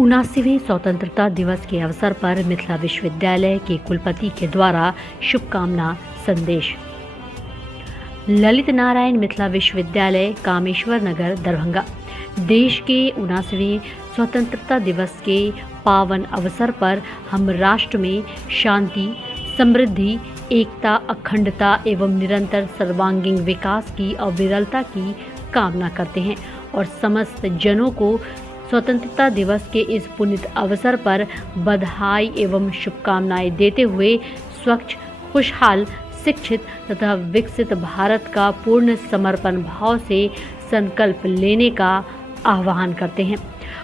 79वें स्वतंत्रता दिवस के अवसर पर मिथिला विश्वविद्यालय के कुलपति के द्वारा शुभकामना संदेश। ललित नारायण मिथिला विश्वविद्यालय, कामेश्वर नगर, दरभंगा। देश के 79वें स्वतंत्रता दिवस के पावन अवसर पर हम राष्ट्र में शांति, समृद्धि, एकता, अखंडता एवं निरंतर सर्वांगीण विकास की अविरलता की कामना करते हैं और समस्त जनों को स्वतंत्रता दिवस के इस पुनीत अवसर पर बधाई एवं शुभकामनाएं देते हुए स्वच्छ, खुशहाल, शिक्षित तथा विकसित भारत का पूर्ण समर्पण भाव से संकल्प लेने का आह्वान करते हैं।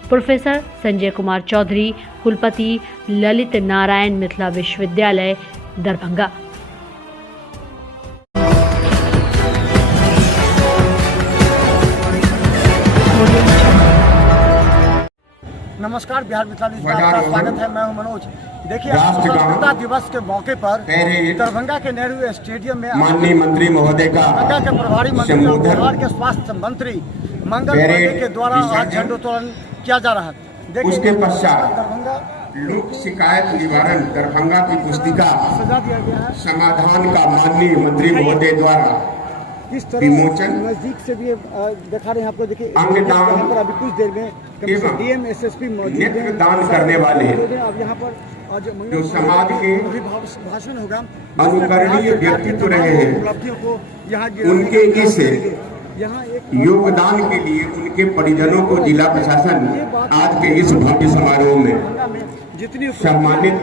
प्रोफेसर संजय कुमार चौधरी, कुलपति, ललित नारायण मिथिला विश्वविद्यालय, दरभंगा। नमस्कार, बिहार मिथिला न्यूज़ में आपका स्वागत है। मैं हूं मनोज। देखिए, स्वतंत्रता दिवस के मौके पर दरभंगा के नेहरू स्टेडियम में माननीय मंत्री महोदय का दरभंगा के प्रभारी मंत्री और बिहार के स्वास्थ्य मंत्री मंगल पांडे के द्वारा आज झंडोत्तोलन किया जा रहा है। उसके पश्चात लोक शिकायत निवारण दरभंगा की पुस्तिका सजा दिया गया है। समाधान का माननीय मंत्री महोदय द्वारा किस तरह विमोचन नजदीक से भी दिखा रहे हैं आपको। देखिए, अंगदान पर अभी कुछ देर में डीएम एसएसपी मौजूद हैं। नेत्रदान करने वाले अब यहाँ पर आज जो समाज के भाषण होगा, अनुकरणीय व्यक्तित्व रहे हैं, उपलब्धियों को यहाँ उनके इस यहाँ एक योगदान के लिए उनके परिजनों को जिला प्रशासन आज के इस भव्य समारोह में जितनी सम्मानित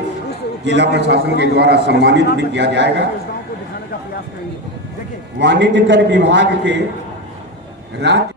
जिला प्रशासन के द्वारा सम्मानित भी किया जाएगा। को दिखाने का प्रयास करेंगे। देखिए, वाणिज्य कर विभाग के राज्य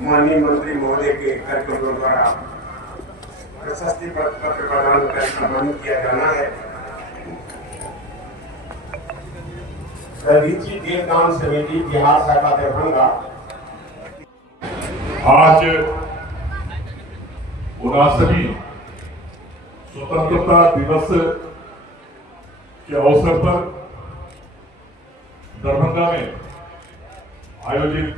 माननीय मंत्री महोदय के कार्यक्रमों द्वारा प्रशस्ति पत्र प्रदान कर सम्मानित किया जाना है। दधीची देवदान समिति बिहार शाखा दरभंगा आज 79वीं स्वतंत्रता दिवस के अवसर पर दरभंगा में आयोजित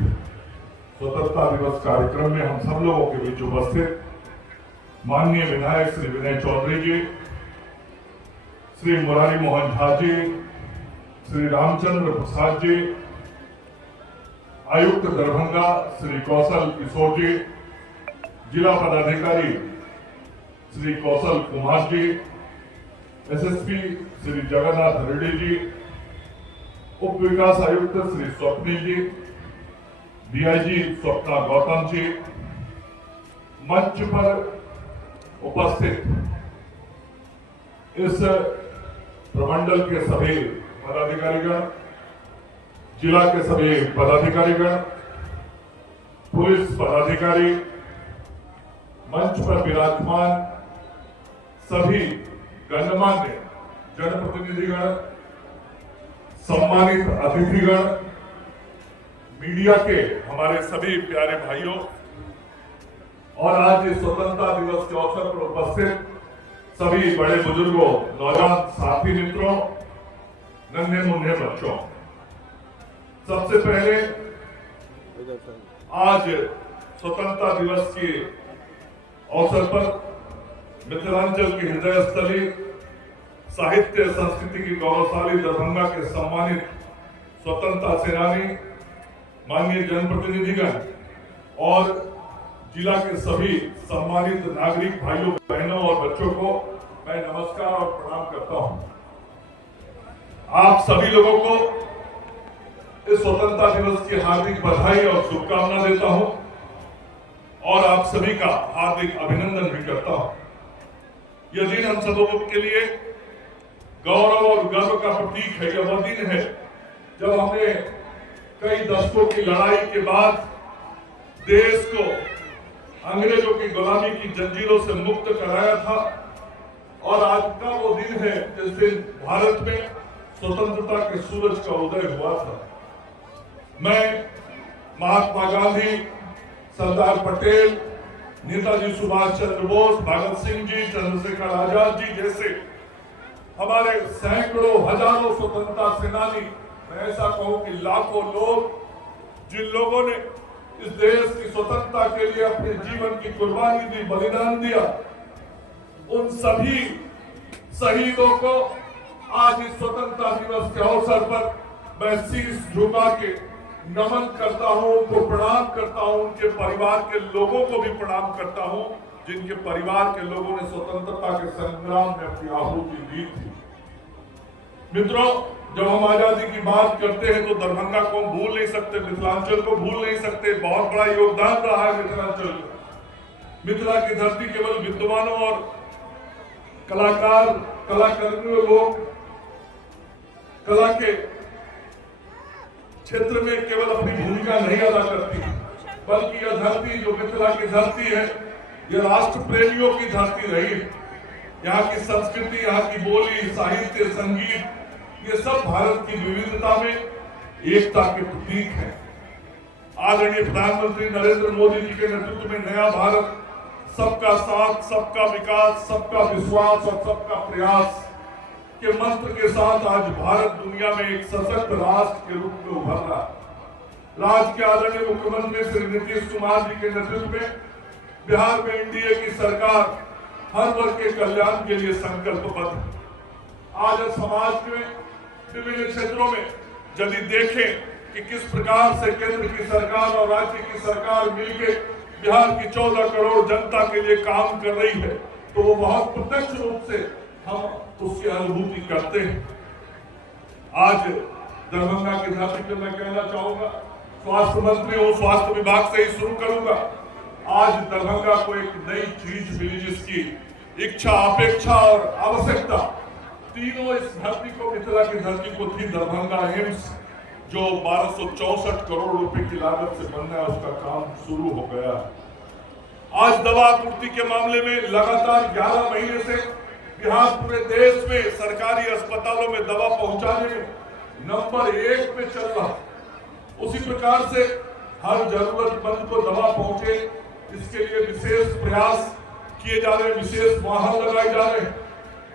स्वतंत्रता दिवस कार्यक्रम में हम सब लोगों के बीच उपस्थित माननीय विधायक श्री विनय चौधरी जी, श्री मुरारी मोहन झा जी, श्री रामचंद्र प्रसाद जी, आयुक्त दरभंगा श्री कौशल किशोर जी, जिला पदाधिकारी श्री कौशल कुमार जी, एसएसपी श्री जगन्नाथ रेड्डी जी, उप विकास आयुक्त श्री स्वप्निल जी, डीआईजी स्वप्ना गौतम जी, मंच पर उपस्थित इस प्रमंडल के सभी पदाधिकारीगण, जिला के सभी पदाधिकारीगण, पुलिस पदाधिकारी, मंच पर विराजमान सभी गणमान्य जनप्रतिनिधिगण, सम्मानित अतिथिगण, मीडिया के हमारे सभी प्यारे भाइयों और आज इस स्वतंत्रता दिवस के अवसर पर उपस्थित सभी बड़े बुजुर्गों, नौजवान साथी मित्रों, नन्हे मुन्ने बच्चों, सबसे पहले आज स्वतंत्रता दिवस के अवसर पर मिथिलांचल की हृदय स्थली, साहित्य संस्कृति की गौरवशाली दरभंगा के सम्मानित स्वतंत्रता सेनानी, माननीय जनप्रतिनिधिगण और जिला के सभी सम्मानित नागरिक भाइयों, बहनों और बच्चों को मैं नमस्कार और प्रणाम करता हूं। आप सभी लोगों को इस स्वतंत्रता दिवस की हार्दिक बधाई और शुभकामना देता हूं और आप सभी का हार्दिक अभिनंदन भी करता हूं। यह दिन हम सबों के लिए गौरव और गर्व का प्रतीक है। यह वह दिन है जब हमने कई दशकों की लड़ाई के बाद देश को अंग्रेजों की गुलामी की जंजीरों से मुक्त कराया था और आज का वो दिन है जिस दिन भारत में स्वतंत्रता के सूरज का उदय हुआ था। मैं महात्मा गांधी, सरदार पटेल, नेताजी सुभाष चंद्र बोस, भगत सिंह जी, चंद्रशेखर आजाद जी जैसे हमारे सैकड़ों हजारों स्वतंत्रता सेनानी, मैं ऐसा कहूं कि लाखों लोग, जिन लोगों ने इस देश की स्वतंत्रता के लिए अपने जीवन की कुर्बानी दी, बलिदान दिया, उन सभी शहीदों को आज इस स्वतंत्रता दिवस के अवसर पर मैं शीश झुका के नमन करता हूं, उनको प्रणाम करता हूं, उनके परिवार के लोगों को भी प्रणाम करता हूं जिनके परिवार के लोगों ने स्वतंत्रता के संग्राम में अपनी आहुति दी थी। मित्रों, जब हम आजादी की बात करते हैं तो दरभंगा को हम भूल नहीं सकते, मिथिलांचल को भूल नहीं सकते। बहुत बड़ा योगदान रहा है मिथिलांचल का। मिथिला की धरती केवल विद्वानों और कलाकारों लोग कला के क्षेत्र में केवल अपनी भूमिका नहीं अदा करती, बल्कि यह धरती जो मिथिला की धरती है, यह राष्ट्र प्रेमियों की धरती रही है। यहाँ की संस्कृति, यहाँ की बोली, साहित्य, संगीत, ये सब भारत की विविधता में एकता के प्रतीक है। आदरणीय प्रधानमंत्री नरेंद्र मोदी जी के नेतृत्व में नया भारत सबका साथ, सबका विकास, सबका विश्वास और सबका प्रयास के मंत्र के साथ आज भारत दुनिया में एक सशक्त राष्ट्र के रूप में उभर रहा है। राज्य के आदरणीय मुख्यमंत्री श्री नीतीश कुमार जी के नेतृत्व में बिहार में एनडीए की सरकार हर वर्ग के कल्याण के लिए संकल्पबद्ध है। आज समाज में विभिन्न क्षेत्रों में यदि देखें कि किस प्रकार से केंद्र की सरकार और राज्य की सरकार मिलकर बिहार की 14 करोड़ जनता के लिए काम कर रही है, तो वो बहुत प्रत्यक्ष रूप से हम उसकी अनुभूति करते हैं। आज दरभंगा की धरती पर मैं कहना चाहूंगा, स्वास्थ्य मंत्री हूं, स्वास्थ्य विभाग से ही शुरू करूंगा। आज दरभंगा को एक नई चीज मिली जिसकी इच्छा, अपेक्षा और आवश्यकता तीनों इस धरती को, मिथिला की धरती को थी। दरभंगा एम्स जो 1264 करोड़ रुपए की लागत से बनना है, उसका काम शुरू हो गया। आज दवा आपूर्ति के मामले में लगातार 11 महीने से बिहार पूरे देश में सरकारी अस्पतालों में दवा पहुंचाने में नंबर 1 पे चल रहा। उसी प्रकार से हर जरूरतमंद को दवा पहुंचे, इसके लिए विशेष प्रयास किए जा रहे हैं, विशेष वाहन लगाए जा रहे हैं।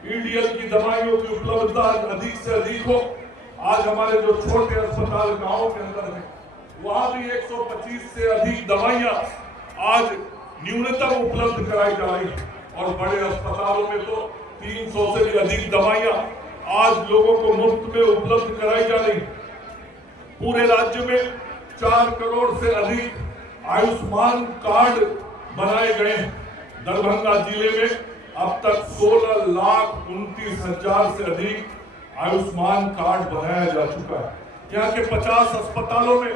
ईडीएल की दवाइयों की उपलब्धता अधिक से अधिक हो। आज हमारे जो छोटे अस्पताल गांव के अंदर है, वहां भी 125 से अधिक दवाइयां आज न्यूनतम उपलब्ध कराई जा रही है और बड़े अस्पतालों में तो 300 से भी अधिक दवाइयां आज लोगों को मुफ्त में उपलब्ध कराई जा रही है। पूरे राज्य में 4 करोड़ से अधिक आयुष्मान कार्ड बनाए गए हैं। दरभंगा जिले में अब तक 16,29,000 से अधिक आयुष्मान कार्ड बनाया जा चुका है। यहाँ के 50 अस्पतालों में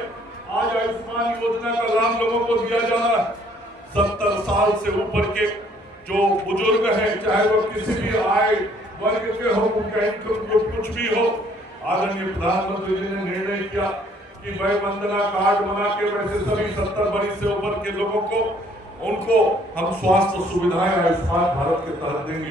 आज आयुष्मान योजना का लाभ लोगों को दिया जा रहा है। 70 साल से ऊपर के जो बुजुर्ग हैं, चाहे वो किसी भी आय वर्ग के हो, उनका इनकम कुछ भी हो, आदरणीय प्रधानमंत्री जी ने निर्णय किया कि वय वंदना कार्ड बना के वैसे सभी 70 वर्ष से ऊपर के लोगों को, उनको हम स्वास्थ्य सुविधाएं आयुष्मान भारत के तहत देंगे।